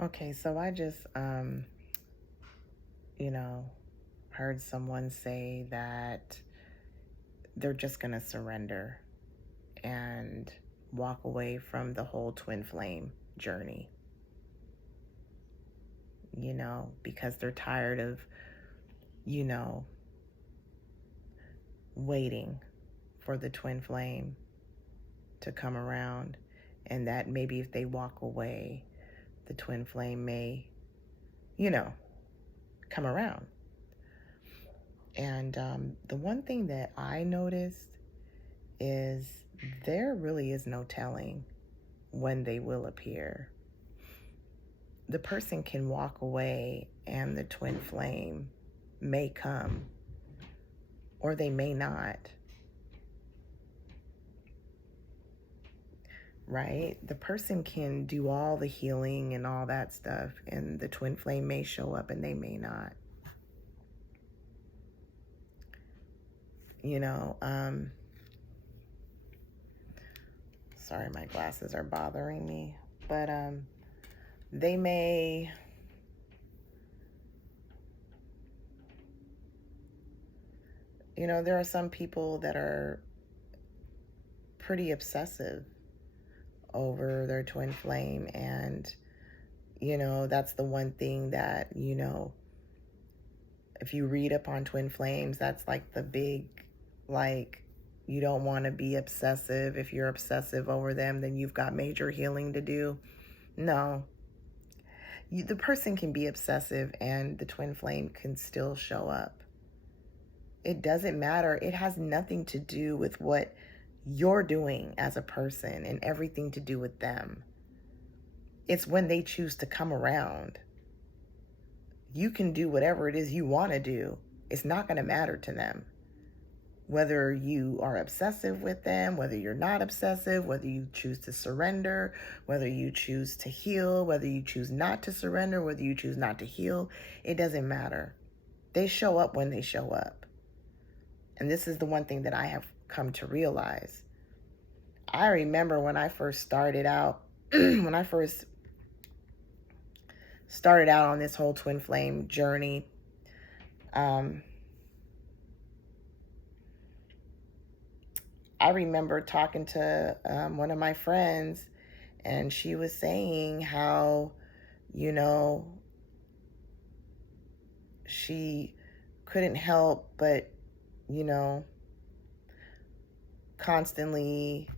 Okay, so I just, you know, heard someone say that they're just going to surrender and walk away from the whole twin flame journey, because they're tired of, you know, waiting for the twin flame to come around. And that maybe if they walk away, the twin flame may, you know, come around. And the one thing that I noticed is there really is no telling when they will appear. The person can walk away and the twin flame may come, or they may not, right? The person can do all the healing and all that stuff, and the twin flame may show up and they may not. Sorry, my glasses are bothering me, but they may, there are some people that are pretty obsessive over their twin flame, and that's the one thing that, if you read up on twin flames, that's like the big, like, you don't want to be obsessive. If you're obsessive over them, then you've got major healing to do. No. The person can be obsessive and the twin flame can still show up. It doesn't matter. It has nothing to do with what you're doing as a person and everything to do with them. It's when they choose to come around. You can do whatever it is you want to do. It's not going to matter to them. Whether you are obsessive with them, whether you're not obsessive, whether you choose to surrender, whether you choose to heal, whether you choose not to surrender, whether you choose not to heal, it doesn't matter. They show up when they show up. And this is the one thing that I have come to realize. I remember when I first started out, on this whole twin flame journey, I remember talking to one of my friends, and she was saying how, she couldn't help but, constantly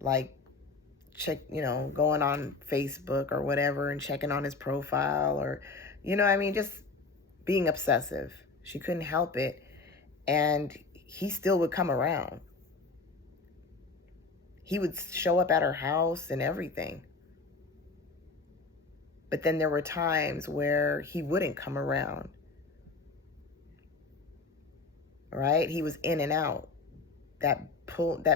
like going on Facebook or whatever and checking on his profile, or, just being obsessive. She couldn't help it. And he still would come around. He would show up at her house and everything. But then there were times where he wouldn't come around. Right? He was in and out. That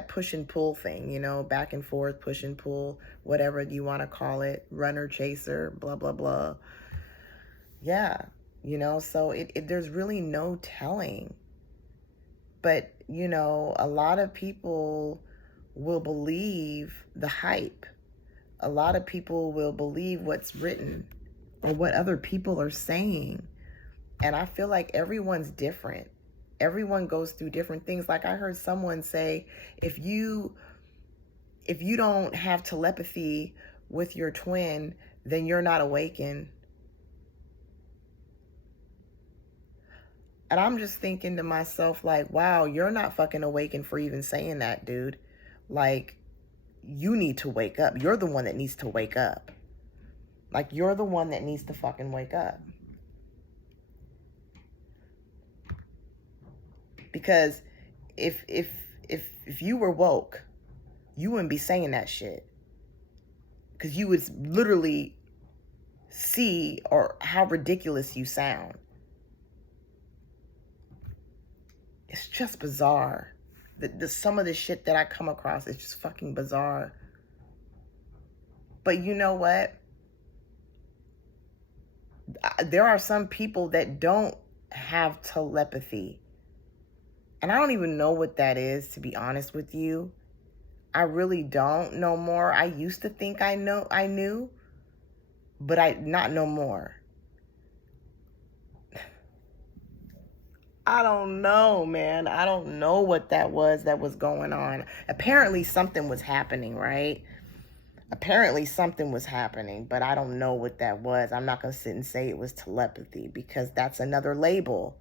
push and pull thing, back and forth, push and pull, whatever you want to call it, runner, chaser, blah, blah, blah. Yeah, so there's really no telling. But, a lot of people will believe the hype. A lot of people will believe what's written or what other people are saying. And I feel like everyone's different. Everyone goes through different things. Like I heard someone say, if you don't have telepathy with your twin, then you're not awakened. And I'm just thinking to myself, like, wow, you're not fucking awakened for even saying that, dude. Like, you need to wake up. You're the one that needs to wake up. Like, you're the one that needs to fucking wake up. Because if you were woke, you wouldn't be saying that shit. Because you would literally see or how ridiculous you sound. It's just bizarre. The some of the shit that I come across is just fucking bizarre. But you know what? There are some people that don't have telepathy. And I don't even know what that is, to be honest with you. I really don't know more. I used to think I knew. but not no more. I don't know, man. I don't know what that was going on. Apparently something was happening, right? Apparently something was happening, but I don't know what that was. I'm not going to sit and say it was telepathy, because that's another label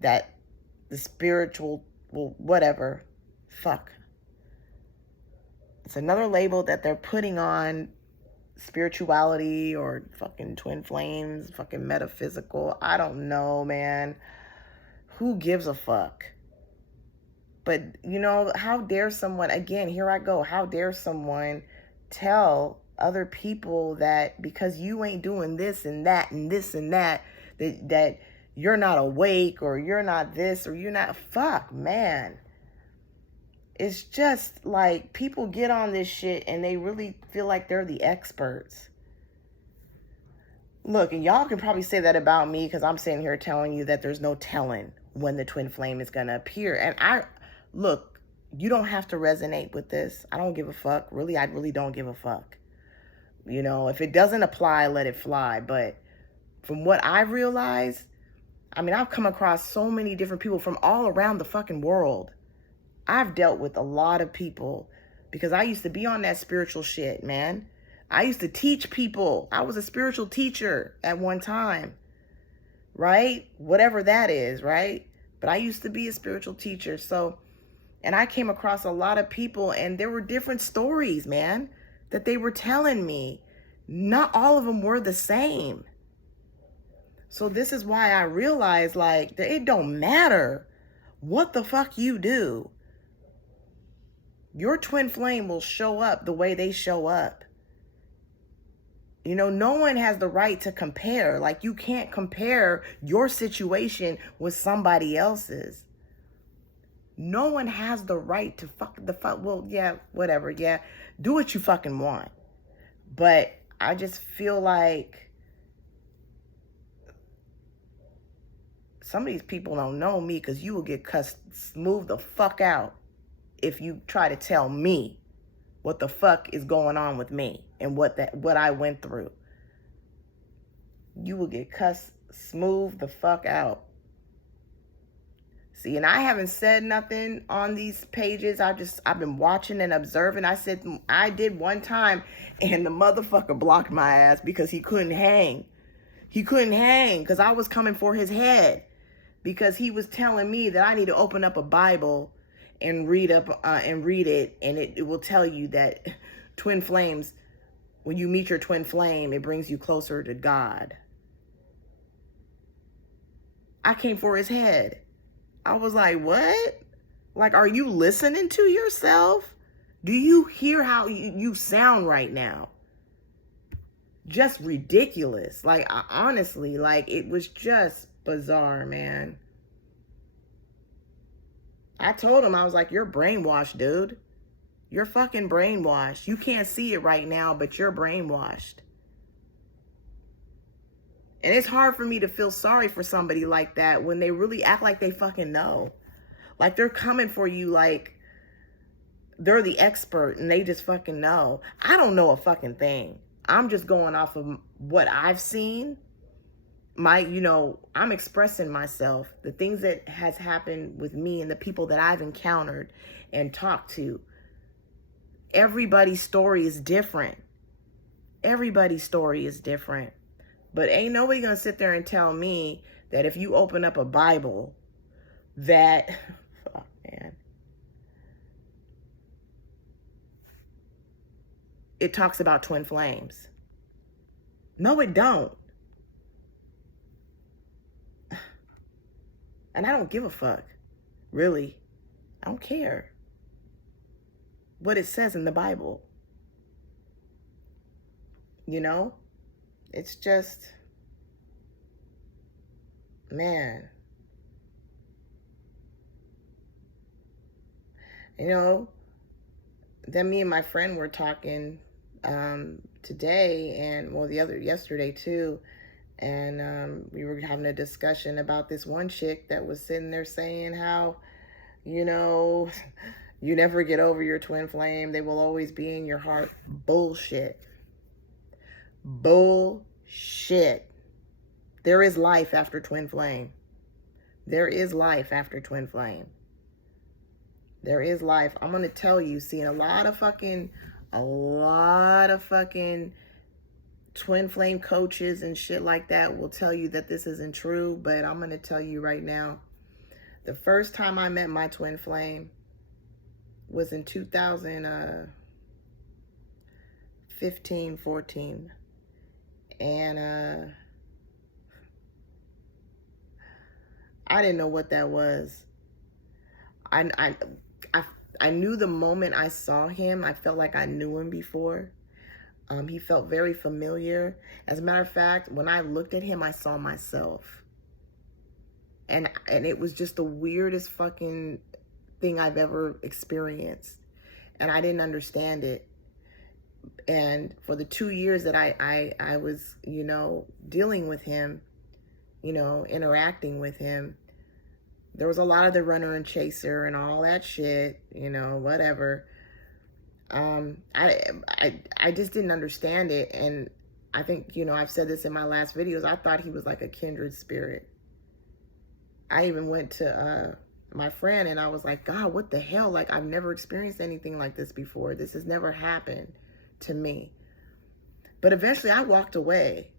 that the spiritual, well, whatever. Fuck. It's another label that they're putting on spirituality or fucking twin flames, fucking metaphysical. I don't know, man. Who gives a fuck? But, you know, how dare someone, again, here I go, how dare someone tell other people that because you ain't doing this and that and this and that, that you're not awake, or you're not this, or you're not, fuck, man. It's just like people get on this shit and they really feel like they're the experts. Look, and y'all can probably say that about me because I'm sitting here telling you that there's no telling when the twin flame is going to appear. And look, you don't have to resonate with this. I don't give a fuck. Really, I really don't give a fuck. You know, if it doesn't apply, let it fly. But from what I've realized, I mean, I've come across so many different people from all around the fucking world. I've dealt with a lot of people because I used to be on that spiritual shit, man. I used to teach people. I was a spiritual teacher at one time, right? Whatever that is, right? But I used to be a spiritual teacher. So, and I came across a lot of people, and there were different stories, man, that they were telling me. Not all of them were the same. So this is why I realized, like, that it don't matter what the fuck you do. Your twin flame will show up the way they show up. You know, no one has the right to compare. Like, you can't compare your situation with somebody else's. No one has the right to well, yeah, whatever, yeah. Do what you fucking want. But I just feel like some of these people don't know me, because you will get cussed smooth the fuck out if you try to tell me what the fuck is going on with me and what I went through. You will get cussed smooth the fuck out. See, and I haven't said nothing on these pages. I've been watching and observing. I did one time, and the motherfucker blocked my ass because he couldn't hang. He couldn't hang because I was coming for his head, because he was telling me that I need to open up a Bible and read it, and it will tell you that twin flames, when you meet your twin flame, it brings you closer to God. I came for his head. I was like, what? Like, are you listening to yourself? Do you hear how you sound right now? Just ridiculous. Like, honestly, like, it was just bizarre, man. I told him, I was like, you're brainwashed, dude. You're fucking brainwashed. You can't see it right now, but you're brainwashed. And it's hard for me to feel sorry for somebody like that when they really act like they fucking know. Like, they're coming for you like they're the expert and they just fucking know. I don't know a fucking thing. I'm just going off of what I've seen. I'm expressing myself, the things that has happened with me and the people that I've encountered and talked to. Everybody's story is different. Everybody's story is different. But ain't nobody gonna sit there and tell me that if you open up a Bible that, fuck, man, it talks about twin flames. No, it don't. And I don't give a fuck. Really. I don't care what it says in the Bible. You know? It's just, man. You know, then me and my friend were talking today, and well, yesterday too, and we were having a discussion about this one chick that was sitting there saying how, you know, you never get over your twin flame. They will always be in your heart. Bullshit. Bullshit. There is life after twin flame. There is life after twin flame. There is life. I'm going to tell you, seeing a lot of fucking twin flame coaches and shit like that will tell you that this isn't true, but I'm going to tell you right now. The first time I met my twin flame was in 2015, 14. And I didn't know what that was. I knew the moment I saw him, I felt like I knew him before. He felt very familiar. As a matter of fact, when I looked at him, I saw myself. And it was just the weirdest fucking thing I've ever experienced. And I didn't understand it. And for the 2 years that I was, dealing with him, interacting with him, there was a lot of the runner and chaser and all that shit, whatever. I just didn't understand it. And I think, I've said this in my last videos, I thought he was like a kindred spirit. I even went to my friend and I was like, God, what the hell? Like, I've never experienced anything like this before. This has never happened to me. But eventually I walked away,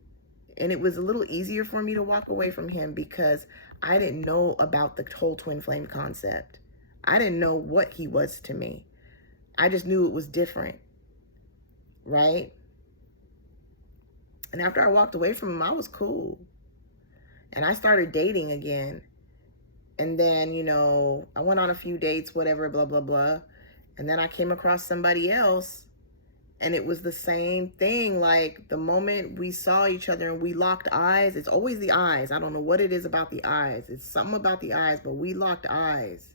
and it was a little easier for me to walk away from him because I didn't know about the whole twin flame concept. I didn't know what he was to me. I just knew it was different, right? And after I walked away from him, I was cool. And I started dating again. And then, I went on a few dates, whatever, blah, blah, blah. And then I came across somebody else, and it was the same thing. Like, the moment we saw each other and we locked eyes, it's always the eyes. I don't know what it is about the eyes. It's something about the eyes, but we locked eyes.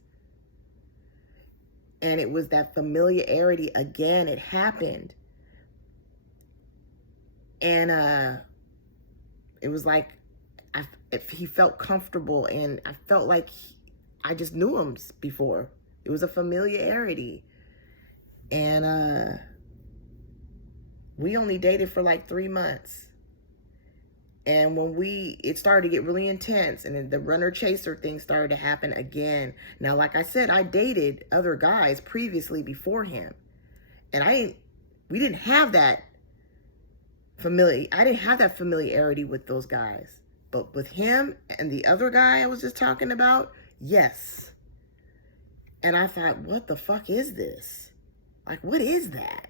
And it was that familiarity again. It happened. And it was like, if he felt comfortable, and I felt like I just knew him before. It was a familiarity. And we only dated for like 3 months. And when it started to get really intense, and then the runner chaser thing started to happen again. Now, like I said, I dated other guys previously before him. And we didn't have that I didn't have that familiarity with those guys. But with him and the other guy I was just talking about, yes. And I thought, what the fuck is this? Like, what is that?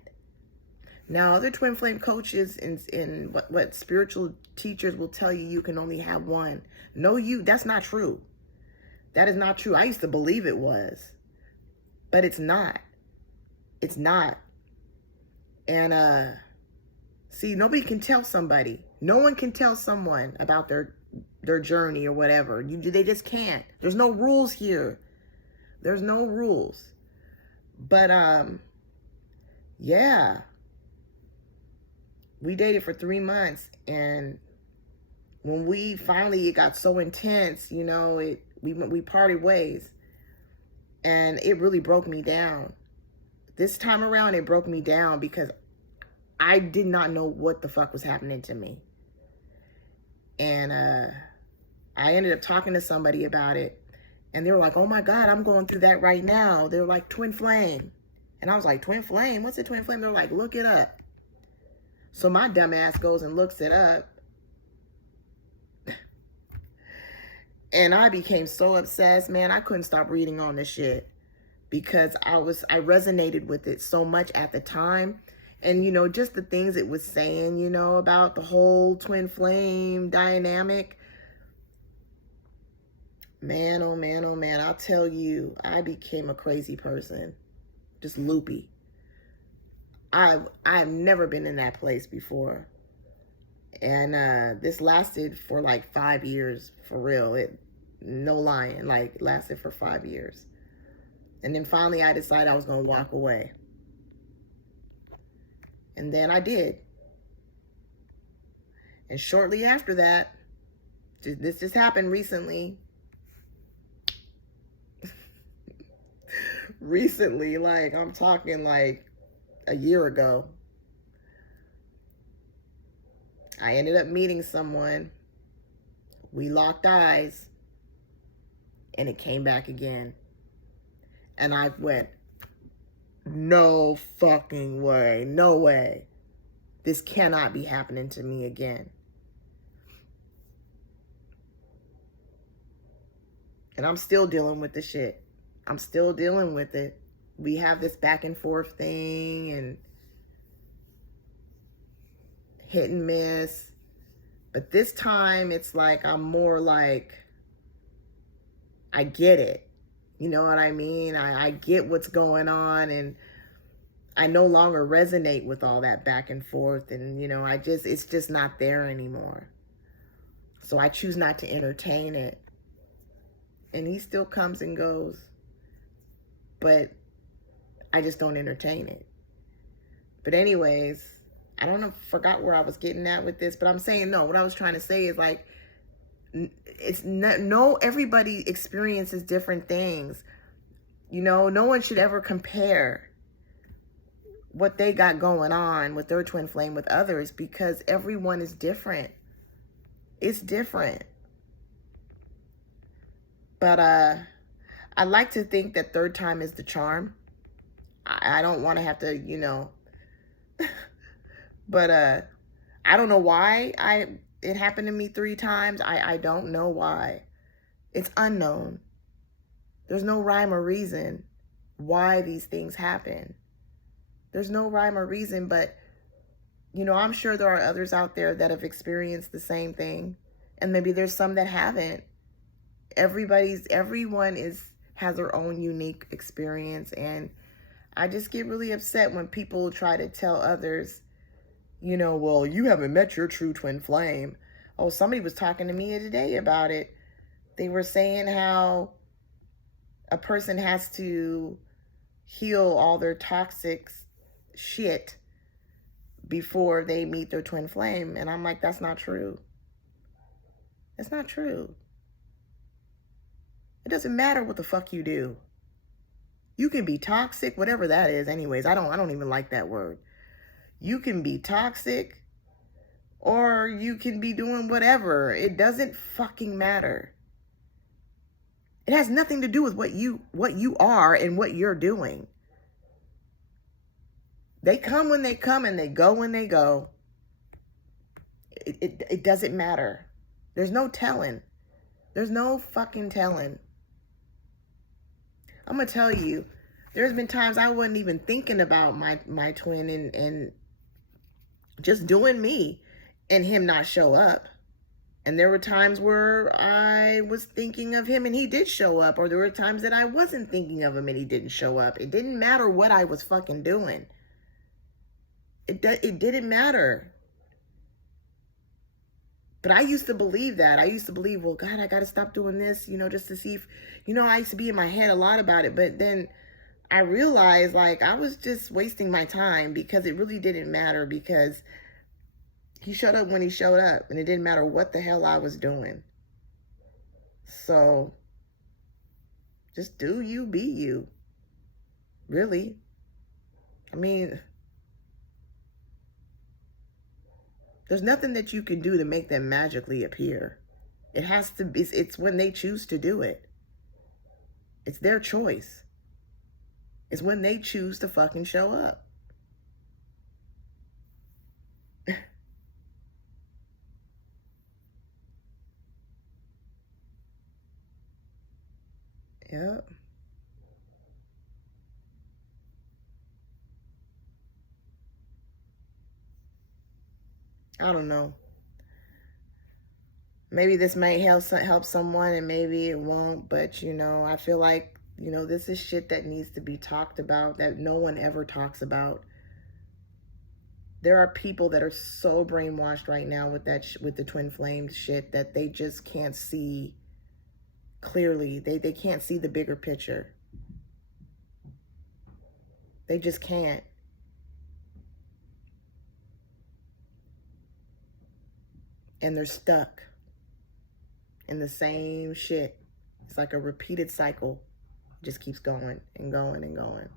Now, other twin flame coaches and what spiritual teachers will tell you, you can only have one. No, that's not true. That is not true. I used to believe it was, but it's not. It's not. And see, nobody can tell somebody. No one can tell someone about their journey or whatever. They just can't. There's no rules here. There's no rules. But yeah. We dated for 3 months, and when it got so intense, we parted ways, and it really broke me down. This time around, it broke me down because I did not know what the fuck was happening to me. And I ended up talking to somebody about it, and they were like, oh my God, I'm going through that right now. They were like, twin flame. And I was like, twin flame? What's a twin flame? They were like, look it up. So my dumb ass goes and looks it up. And I became so obsessed, man. I couldn't stop reading on this shit because I resonated with it so much at the time. And, just the things it was saying, about the whole twin flame dynamic. Man, oh man, oh man. I'll tell you, I became a crazy person. Just loopy. I've never been in that place before. And this lasted for like 5 years, for real. No lying, like lasted for 5 years. And then finally I decided I was going to walk away. And then I did. And shortly after that, this just happened recently. Recently, like I'm talking like a year ago. I ended up meeting someone. We locked eyes, and it came back again. And I went, no fucking way, no way. This cannot be happening to me again. And I'm still dealing with the shit. I'm still dealing with it. We have this back and forth thing and hit and miss. But this time it's like I'm more like, I get it. You know what I mean? I get what's going on, and I no longer resonate with all that back and forth. And, you know, it's just not there anymore. So I choose not to entertain it. And he still comes and goes. But I just don't entertain it. But anyways, I don't know, forgot where I was getting at with this, but I'm saying, no, what I was trying to say is like, it's not, no, everybody experiences different things. You know, no one should ever compare what they got going on with their twin flame with others, because everyone is different. It's different. But I like to think that third time is the charm. I don't want to have to, you know, but I don't know why it happened to me 3 times. I don't know why. It's unknown. There's no rhyme or reason why these things happen. There's no rhyme or reason, but, you know, I'm sure there are others out there that have experienced the same thing. And maybe there's some that haven't. Everyone has their own unique experience. And I just get really upset when people try to tell others, you know, well, you haven't met your true twin flame. Oh, somebody was talking to me today about it. They were saying how a person has to heal all their toxic shit before they meet their twin flame. And I'm like, that's not true. That's not true. It doesn't matter what the fuck you do. You can be toxic, whatever that is. Anyways, I don't even like that word. You can be toxic, or you can be doing whatever. It doesn't fucking matter. It has nothing to do with what you are and what you're doing. They come when they come and they go when they go. It doesn't matter. There's no telling. There's no fucking telling. I'm gonna tell you, there's been times I wasn't even thinking about my twin and just doing me and him not show up. And there were times where I was thinking of him and he did show up, or there were times that I wasn't thinking of him and he didn't show up. It didn't matter what I was fucking doing. It didn't matter. But I used to believe that. I used to believe, well, God, I got to stop doing this, you know, just to see if, you know, I used to be in my head a lot about it. But then I realized, like, I was just wasting my time, because it really didn't matter, because he showed up when he showed up, and it didn't matter what the hell I was doing. So just do you, be you. Really. I mean, there's nothing that you can do to make them magically appear. It has to be, it's when they choose to do it. It's their choice. It's when they choose to fucking show up. Yep. I don't know. Maybe this might help someone, and maybe it won't. But, you know, I feel like, you know, this is shit that needs to be talked about, that no one ever talks about. There are people that are so brainwashed right now with that with the twin flame shit, that they just can't see clearly. They can't see the bigger picture. They just can't. And they're stuck in the same shit. It's like a repeated cycle. It just keeps going and going and going.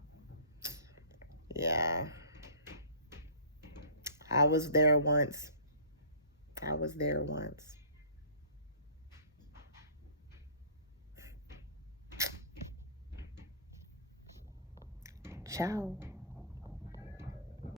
Yeah. I was there once. I was there once. Ciao.